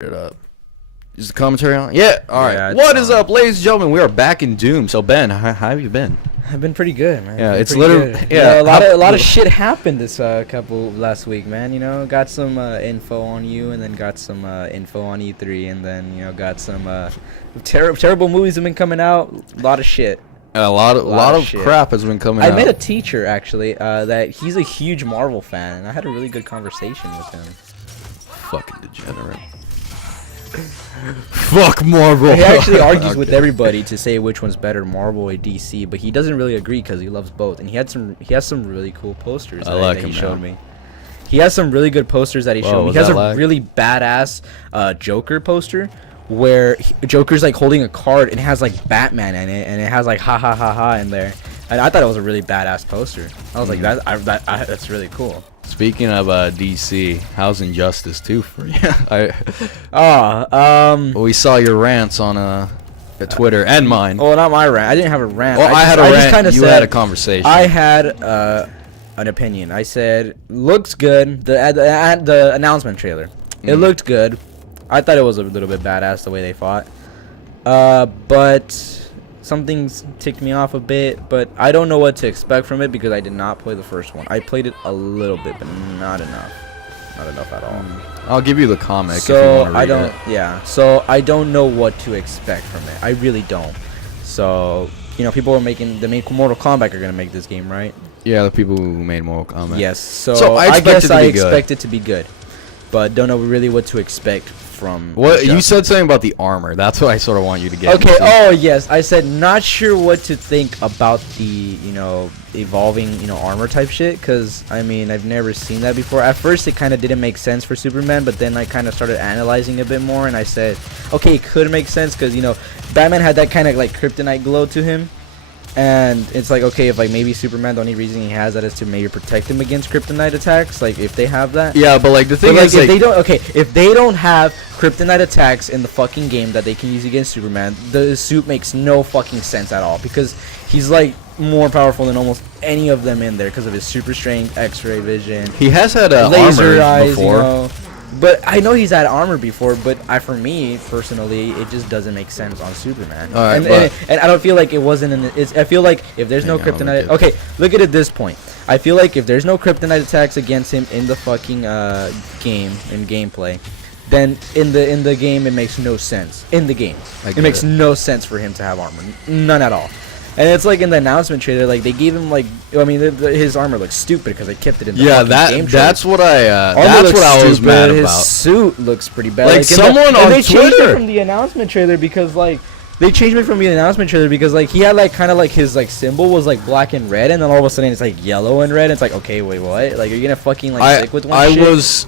It up. Is the commentary on? Yeah. All right. Yeah, What is up, ladies and gentlemen? We are back in Doom. So Ben, how have you been? I've been pretty good, man. Yeah, Been it's pretty literally- good. yeah, a lot of shit happened this couple last week, man. You know, got some info on you, and then got some info on E3, and then got some terrible movies have been coming out. A lot of shit. A lot of shit. crap has been coming I out. met a teacher actually that he's a huge Marvel fan, and I had a really good conversation with him. Fucking degenerate. Fuck Marvel. He actually argues Okay. with everybody to say which one's better, Marvel or DC, but he doesn't really agree because he loves both. And he has some really cool posters that he showed me. He has some really good posters that he showed me. He has a really badass Joker poster where Joker's like holding a card and it has like Batman in it, and it has like ha ha ha ha in there. And I thought it was a really badass poster. I was like, that's really cool. Speaking of DC, how's Injustice 2 for you? We saw your rants on Twitter and mine. Well, not my rant. I didn't have a rant. Well, I had a rant. Kinda You said, had a conversation. I had an opinion. I said, looks good. The announcement trailer. It looked good. I thought it was a little bit badass the way they fought. But some things ticked me off a bit. But I don't know what to expect from it because I did not play the first one. I played it a little bit, but not enough. Not enough at all. I'll give you the comic if you So want to read I don't. it. Yeah. So I don't know what to expect from it. I really don't. So people are making Mortal Kombat are gonna make this game, right? Yeah, the people who made Mortal Kombat. Yes. So I guess I expect it to be good, but don't know really what to expect from. What you Injustice. said something about the armor. That's what I sort of want you to get. Okay. into. Oh yes, I said not sure what to think about the evolving armor type shit, because I mean I've never seen that before. At first it kind of didn't make sense for Superman, but then I kind of started analyzing a bit more, and I said, okay, it could make sense because Batman had that kind of like kryptonite glow to him. And it's like, okay, if like maybe Superman, the only reason he has that is to maybe protect him against kryptonite attacks, like if they have that. Yeah, but like the thing is, if they don't have kryptonite attacks in the fucking game that they can use against Superman, the suit makes no fucking sense at all, because he's like more powerful than almost any of them in there because of his super strength, X-ray vision. he has had laser armor eyes, before. But I know he's had armor before, but for me personally, it just doesn't make sense on Superman. All right, and I don't feel like it wasn't in the. I feel like if there's no kryptonite, okay, look at it this point. I feel like if there's no kryptonite attacks against him in the fucking game in gameplay, then in the game it makes no sense. In the game, it makes no sense for him to have armor, none at all. And it's like in the announcement trailer, like they gave him his armor looks stupid because they kept it in the game trailer. That's what I was mad about. His suit looks pretty bad. Like someone on they changed it Twitter from the announcement trailer because he had like kind of like his like symbol was like black and red, and then all of a sudden it's like yellow and red. It's like, okay, wait, what? Like, are you gonna fucking like stick with one shit?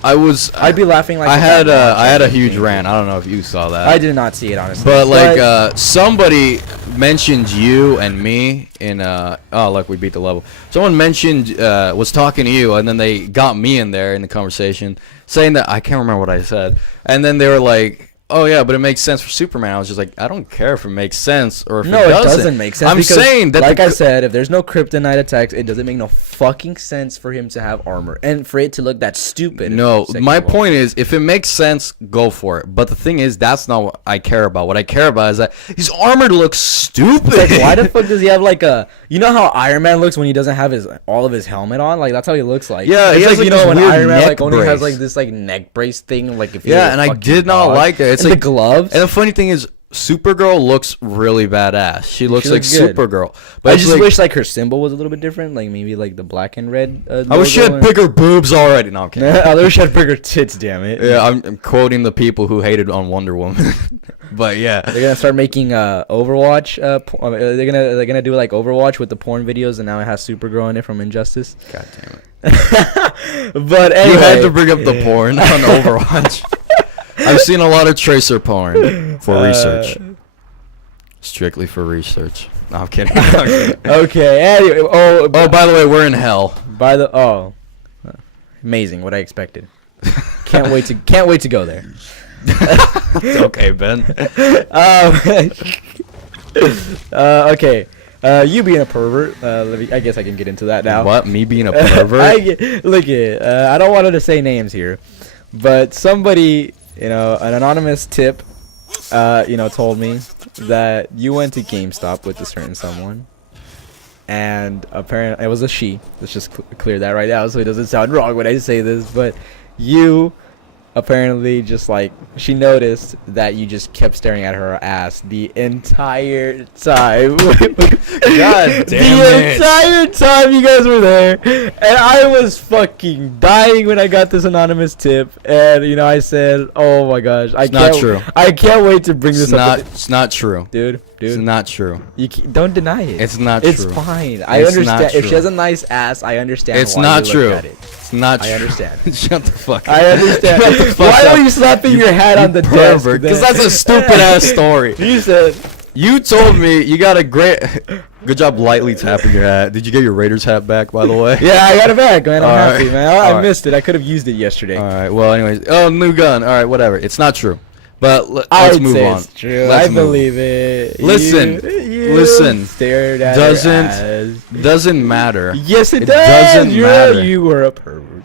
I'd be laughing like I had a huge rant. I don't know if you saw that. I did not see it, honestly. But like somebody mentioned you and me in oh look, we beat the level. Someone mentioned was talking to you, and then they got me in there in the conversation saying that I can't remember what I said, and then they were like, oh yeah, but it makes sense for Superman. I was just like, I don't care if it makes sense or if it doesn't. No, it doesn't make sense. I'm saying that, like I said, if there's no kryptonite attacks, it doesn't make no fucking sense for him to have armor and for it to look that stupid. No, my point is, if it makes sense, go for it. But the thing is, that's not what I care about. What I care about is that his armor looks stupid. Like, why the fuck does he have like a? You know how Iron Man looks when he doesn't have all of his helmet on? Like that's how he looks like. Yeah, it's he has like like when this Iron Man weird like only neck has brace. like this like neck brace thing. Like if Yeah, and I did not like that. It's and like the gloves. And the funny thing is, Supergirl looks really badass. She looks like good. Supergirl. But I just wish like her symbol was a little bit different, like maybe like the black and red. I wish she had bigger boobs already. No, I'm kidding. I wish she had bigger tits. Damn it. Yeah, I'm quoting the people who hated on Wonder Woman. But yeah, they're gonna start making Overwatch. They're gonna do like Overwatch with the porn videos, and now it has Supergirl in it from Injustice. God damn it. But anyway, you had to bring up the porn on Overwatch. I've seen a lot of Tracer porn for research. Strictly for research. No, I'm kidding. Okay. Anyway, by the way, we're in hell. Amazing. What I expected. Can't wait to go there. It's okay, Ben. Okay. You being a pervert. I guess I can get into that now. What? Me being a pervert? I don't want to say names here, but somebody you know, an anonymous tip, you know, told me that you went to GameStop with a certain someone, and apparently it was a she. Let's just clear that right now so it doesn't sound wrong when I say this. But you apparently just like she noticed that you just kept staring at her ass the entire time. God damn The it. entire time you guys were there, and I was fucking dying when I got this anonymous tip. And you know, I said, "Oh my gosh, I It's not can't, true. I can't wait to bring It's this not. up." It's not true. Dude, It's dude, not true. don't deny it. It's not It's true. fine. I It's not understand. If she true. has a nice ass, I understand. It's why not you true. looked at it. It's not true. I understand. Shut the fuck up. I understand. Shut the fuck Why up. are you slapping your hat on the Pervert. desk? Because that's a stupid ass story. You said. You told me you got a great. Good job lightly tapping your hat. Did you get your Raiders hat back, by the way? Yeah, I got it back, man. I'm Alright. happy, man. I Alright. missed it. I could have used it yesterday. All right. Well, anyways. Oh, new gun. All right. Whatever. It's not true. But let's I'd move say on. it's true. Let's I move. believe it. Listen. You Listen. Stared at her Doesn't ass. doesn't matter. Yes, it, It does. doesn't matter. You were a pervert.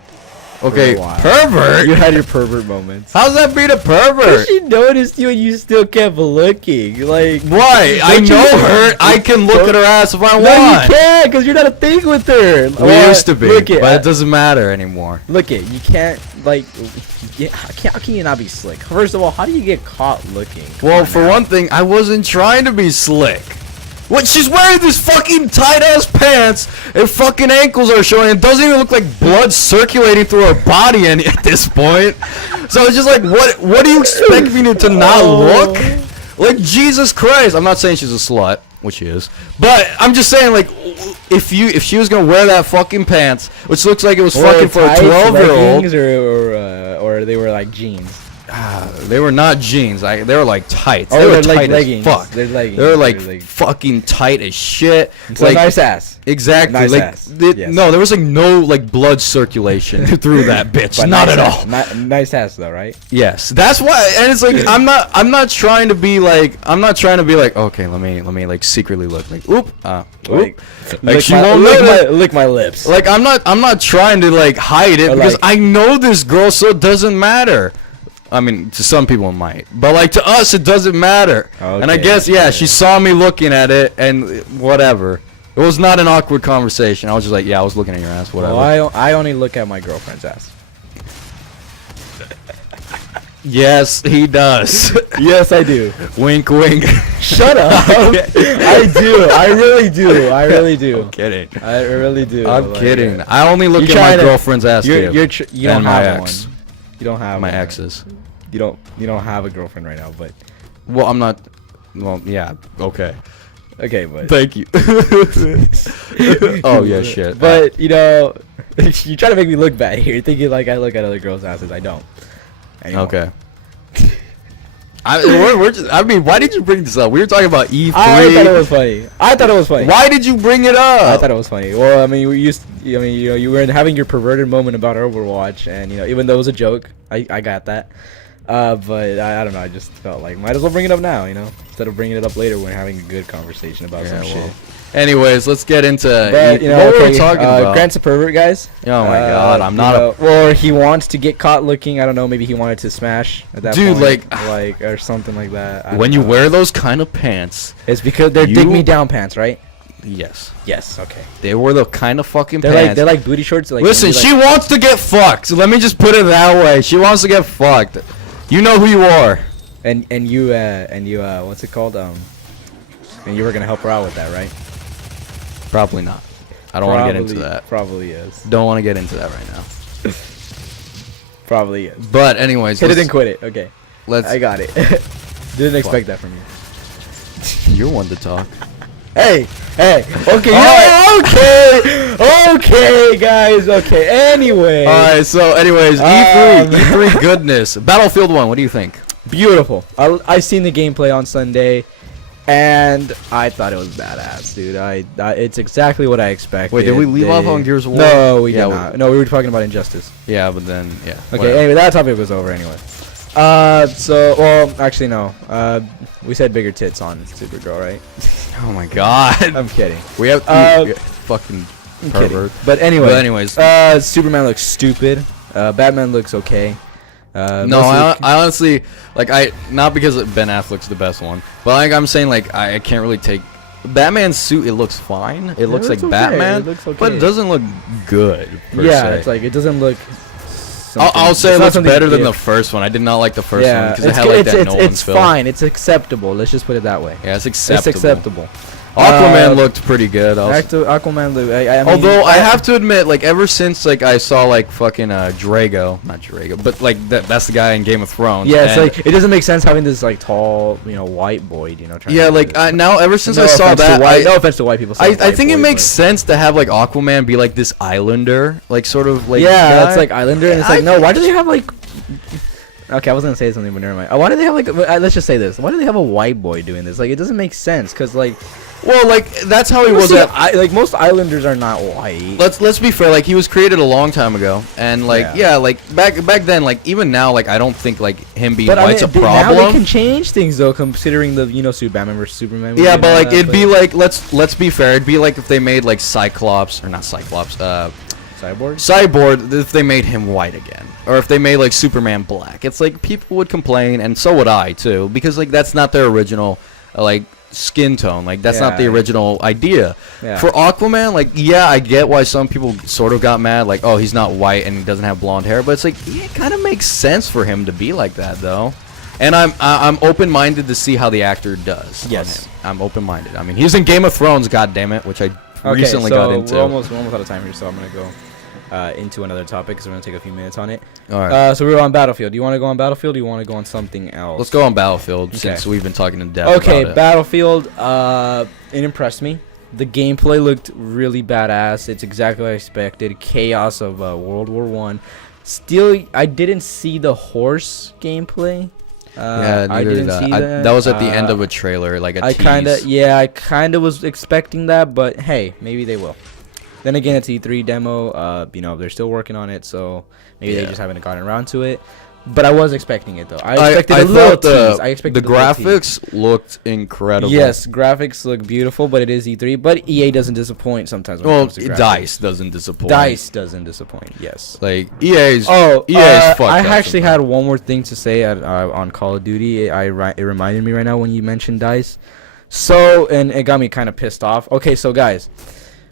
Okay. For a while. Pervert. You had your pervert moments. How's that being a pervert? She noticed you and you still kept looking. Like, Why? I Don't you- know her. I can look at her ass if I no, want. you can't, because you're not a thing with her. We used to be, Look it, but it doesn't matter anymore. Look it, you can't, like, how can you not be slick? First of all, how do you get caught looking? Come Well, on for now. one thing, I wasn't trying to be slick. What? She's wearing this fucking tight ass pants, and fucking ankles are showing. It doesn't even look like blood circulating through her body at this point. So it's just like, what do you expect me to not Oh. look? Like, Jesus Christ! I'm not saying she's a slut, which she is, but I'm just saying, like, if she was gonna wear that fucking pants, which looks like it was fucking for a tights, 12-year-old. leggings, or they were like jeans. They were not jeans. They were like tights. Oh, they were they're like tight leggings. as fuck. They're leggings. They were like They're leggings. fucking tight as shit. So like nice ass. exactly. Nice like ass. Yes. no, there was like no like blood circulation through that bitch. But Not nice at ass. all. Nice ass though, right? Yes, that's why. And it's like I'm not trying to be like okay, let me like secretly look like oop. Like, Like she my, won't notice. lick my lips. Like I'm not trying to like hide it Or, because like- I know this girl, so it doesn't matter. I mean, to some people it might, but like to us it doesn't matter. And I Okay, guess yeah, okay. she saw me looking at it and whatever. It was not an awkward conversation. I was just like, yeah, I was looking at your ass, whatever. Well, I only look at my girlfriend's ass. Yes, he does. Yes, I do. Wink, wink. Shut up. I do. I really do. I really do. I'm kidding. I really do. I'm Like, kidding. I only look You at my trying to- girlfriend's ass. You're, too. you're you don't And my have ex. one. You don't have My one. exes. You don't have a girlfriend right now, but Well, I'm not. Well, yeah. Okay. okay, but Thank you. Oh yeah, shit. But you know, you try to make me look bad here, thinking like I look at other girls' asses. I don't. Anymore. Okay. We're just, I mean, why did you bring this up? We were talking about E3. I thought it was funny. I thought it was funny. Why did you bring it I up? thought it was funny. Well, I mean, you know, you were having your perverted moment about Overwatch, and you know, even though it was a joke, I got that. But I don't know. I just felt like might as well bring it up now, you know, instead of bringing it up later when we're having a good conversation about some shit. Anyways, let's get into But you know, what were okay, we talking about. Grant's a pervert, guys. Oh my God, I'm you not know, or he wants to get caught looking. I don't know. Maybe he wanted to smash at that Dude, point, like- or something like that. I when don't you know. wear those kind of pants. it's because they're you- dig me down pants, right? Yes. Yes. Okay. They were the kind of fucking They're pants. like booty shorts. Like Listen, when you, she like, wants to get fucked. So let me just put it that way. She wants to get fucked. You know who you are. and you what's it called? And you were gonna help her out with that, right? Probably not. I don't want to get into that. Probably is. Don't want to get into that right now. Probably is. But anyways, Hit it let's- and quit it. Okay. let's. I got it. Didn't expect that from you. You're one to talk. Hey, okay, okay, guys, okay. Anyway, All right. So, anyways, E3 goodness. Battlefield 1. What do you think? beautiful. I seen the gameplay on Sunday, and I thought it was badass, dude. It's exactly what I expected. Wait, did we leave off on Gears of War? No, we Yeah, did not. No, we were talking about Injustice. Yeah, but then yeah. Okay, whatever. anyway, that topic was over anyway. So, well, actually, no. We said bigger tits on Supergirl, right? Oh my God. I'm kidding. We have fucking I'm pervert. kidding. But anyway, But anyways, Superman looks stupid. Batman looks okay. No, Mostly- I honestly like not because Ben Affleck's the best one, but like I'm saying like I can't really take Batman's suit. It looks fine. It looks like looks okay, Batman, it looks but okay. it doesn't look good. Per yeah, se. it's like it doesn't look. I'll say it it's not looks something better than the diff- first one. I did not like the first one Yeah, because it it's had good- like that it's Nolan it's film. fine. It's acceptable. Let's just put it that way. Yeah, it's acceptable. It's acceptable. Aquaman looked pretty good. Aquaman look. I mean, Although I have to admit, like ever since like I saw like fucking Drago, not Drago, but like that's the guy in Game of Thrones. Yeah, it's and- like it doesn't make sense having this like tall, white boy, trying yeah, to do like this. now ever since No I saw offense to that, white, no offense to white people. saying I white think it boy, makes but- sense to have like Aquaman be like this islander, like sort of like yeah, guy. that's like Islander, and it's I like no. think- Why do they have like? Okay, I was gonna say something, but never mind. Why do they have like? Let's just say this. Why do they have a white boy doing this? Like, it doesn't make sense, cause like, well, like that's how he was. like most Islanders are not white. Let's be fair. Like he was created a long time ago, and like Yeah. like back then, like even now, like I don't think like him being But I white's mean, a now they problem. can change things though, considering the Batman versus Superman. Yeah, movie and but all like that, it'd be like let's be fair. It'd be like if they made like Cyclops or not Cyclops, Cyborg. Cyborg, if they made him white again, or if they made like Superman black. It's like people would complain, and so would I too, because like that's not their original like skin tone. Like that's not the Yeah. original idea. Yeah. For Aquaman, like yeah, I get why some people sort of got mad, like oh he's not white and he doesn't have blonde hair, but it's like yeah, it kind of makes sense for him to be like that though. And I'm open-minded to see how the actor does. on Yes. him. I'm open-minded. I mean, he's in Game of Thrones, goddammit, which I recently got into. We're almost out of time here, so I'm gonna go into another topic because we're gonna take a few minutes on it. All right. So we're on Battlefield. Do you want to go on Battlefield? Or do you want to go on something else? Let's go on Battlefield Okay. since we've been talking in depth Okay, about it. Battlefield. It impressed me. The gameplay looked really badass. It's exactly what I expected. Chaos of World War One. Still, I didn't see the horse gameplay. Yeah, I neither didn't did see I. that. That was at the end of a trailer, like a I tease. I kind of was expecting that, but hey, maybe they will. Then again, it's E3 demo. They're still working on it, so maybe they Yeah. just haven't gotten around to it. But I was expecting it though. I expected I a little thought tease. I expected the a little tease. graphics looked incredible. Yes, graphics look beautiful, but it is E3. But EA doesn't disappoint sometimes. When it Well, comes to graphics. Dice doesn't disappoint. Dice doesn't disappoint. Yes. Like EA's. Oh, EA's fucked I up actually sometimes. had one more thing to say on Call of Duty. It reminded me right now when you mentioned Dice. So, and it got me kind of pissed off. Okay, so guys,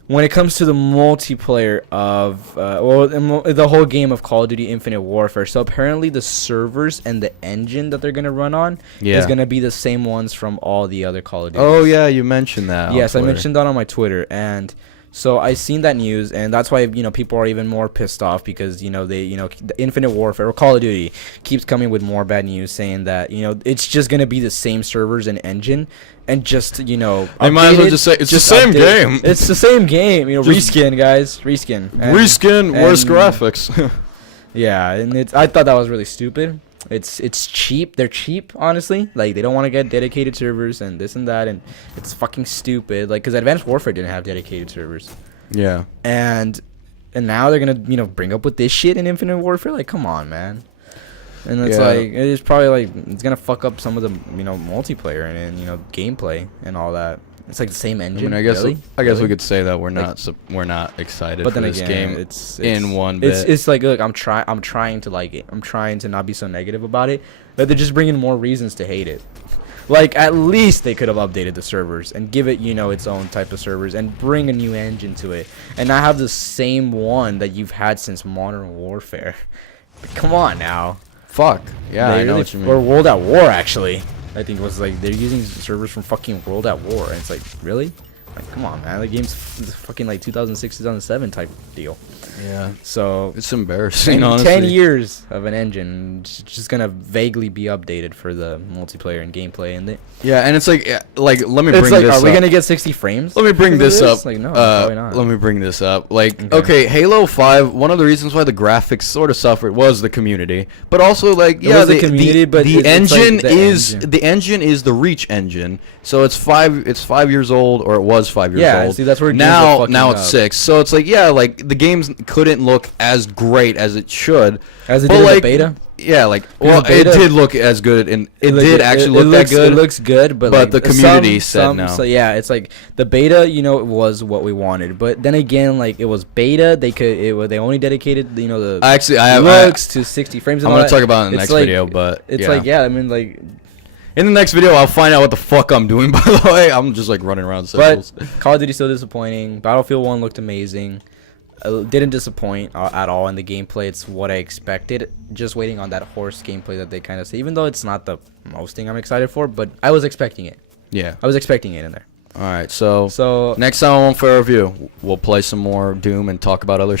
when it comes to the multiplayer of, the whole game of Call of Duty Infinite Warfare, so apparently the servers and the engine that they're going to run on Yeah. is going to be the same ones from all the other Call of Duty. Oh yeah, you mentioned that. on Yes, I Twitter. mentioned that on my Twitter, and so I seen that news, and that's why people are even more pissed off because the Infinite Warfare or Call of Duty keeps coming with more bad news, saying that it's just gonna be the same servers and engine, and just They might as well updated, just say it's the same updated. game. It's the same game, Just- reskin, guys, reskin. And- Reskin, worse and- graphics. Yeah, and I thought that was really stupid. It's cheap. They're cheap, honestly. Like, they don't want to get dedicated servers and this and that, and it's fucking stupid. Like, because Advanced Warfare didn't have dedicated servers, yeah. and now they're gonna bring up with this shit in Infinite Warfare. Like, come on, man. And it's Yeah. like it's probably like it's gonna fuck up some of the multiplayer and gameplay and all that. It's like the same I engine. mean, I guess really? we Really? could say that we're Like- not excited But for then this again, game it's in one bit. It's like, look, I'm trying to like it. I'm trying to not be so negative about it. But they're just bringing more reasons to hate it. Like, at least they could have updated the servers and give it its own type of servers and bring a new engine to it, and not have the same one that you've had since Modern Warfare. Come on now. Fuck. Yeah, They I know really- what you mean. Or World at War, actually. I think it was like they're using servers from fucking World at War, and it's like, really? Like, come on, man. The game's fucking like 2006, 2007 type deal. yeah, So it's embarrassing. 10 honestly. years of an engine just gonna vaguely be updated for the multiplayer and gameplay, and Yeah, and it's like let me it's bring like, this are we up. gonna get 60 frames? Let me bring because this of up. Like, no, probably not. Let me bring this up. Like, Okay. okay, Halo 5, one of the reasons why the graphics sort of suffered was the community. But also, like, It yeah, was the community, but the it's like engine the is engine. the engine is the Reach engine. So it's 5 years old, or it was was 5 years Yeah, old. see, that's where games are now fucking now it's up. 6. So it's like, yeah, like the games couldn't look as great as it should. As it But, did in like, the beta. Yeah, like Because well, the beta- it did look as good, and it Look- did actually look looks, that good. It looks good, but but like, the community said no. So yeah, it's like the beta, was what we wanted. But then again, like it was beta. They only dedicated the Actually, I have. looks to 60 frames. And I'm all gonna that. talk about it in the It's next like- video, but It's yeah. like I mean like, In the next video, I'll find out what the fuck I'm doing. By the way, I'm just like running around in circles. but Call of Duty still disappointing. Battlefield 1 looked amazing. Didn't disappoint at all in the gameplay. It's what I expected. Just waiting on that horse gameplay that they kind of say. Even though it's not the most thing I'm excited for, but I was expecting it. Yeah. I was expecting it in there. All right. So So next time on Fair Review, we'll play some more Doom and talk about other